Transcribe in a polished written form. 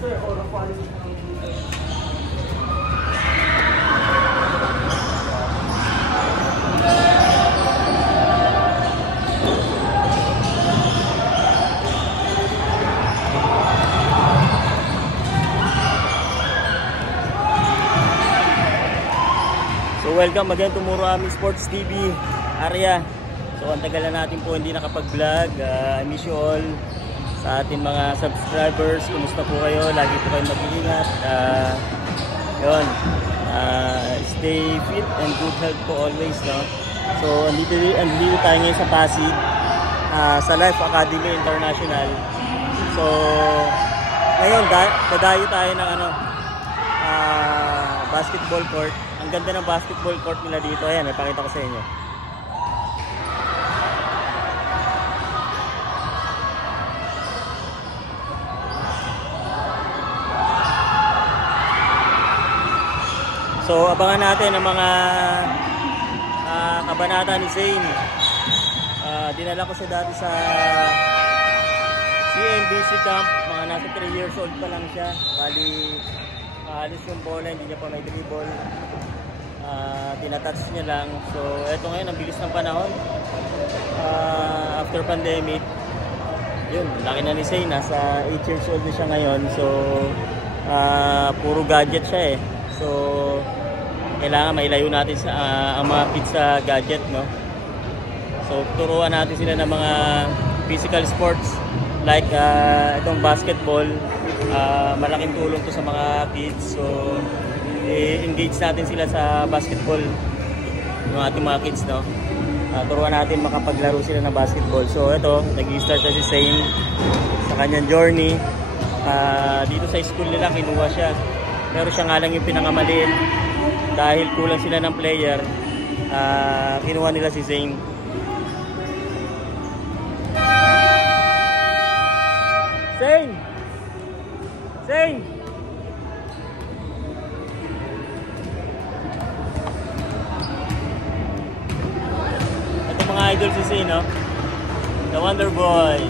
So welcome again to Murami Sports TV area. So ang tagal na natin po hindi nakapag-vlog. I miss you all. Sa ating mga subscribers, kumusta po kayo? Lagi po kayo mag-iingat. Yun. Stay fit and good health po always, no? So andito tayo ngayon sa Pasig, sa Life Academy International. So ngayon dadayo tayo ng basketball court. Ang ganda ng basketball court nila dito. Ayan, ipakita ko sa inyo. So abangan natin ang mga kabanata ni Zane. Dinala ko siya dati sa CMBC camp. Mga nasa 3 years old pa lang siya. Bali alis yung bola, hindi niya pa may dribble. Tinatouch niya lang. So eto ngayon, ang bilis ng panahon. After pandemic, yun, laki na ni Zane. Nasa 8 years old na siya ngayon. So puro gadget siya eh. So kailangan mailayo natin sa ang mga kids sa gadget, no? So turuan natin sila ng mga physical sports like itong basketball. Malaking tulong to sa mga kids. So engage natin sila sa basketball, yung ating mga kids, no? Turuan natin makapaglaro sila ng basketball. So ito, nag-start na si Zane sa kanyang journey. Dito sa school nila kinuha siya, pero siya nga lang yung pinakamaliit. Dahil kulang sila ng player, kinuha nila si Zane. Zane! Zane! Ito mga idol si Zane, no? The Wonder Boy.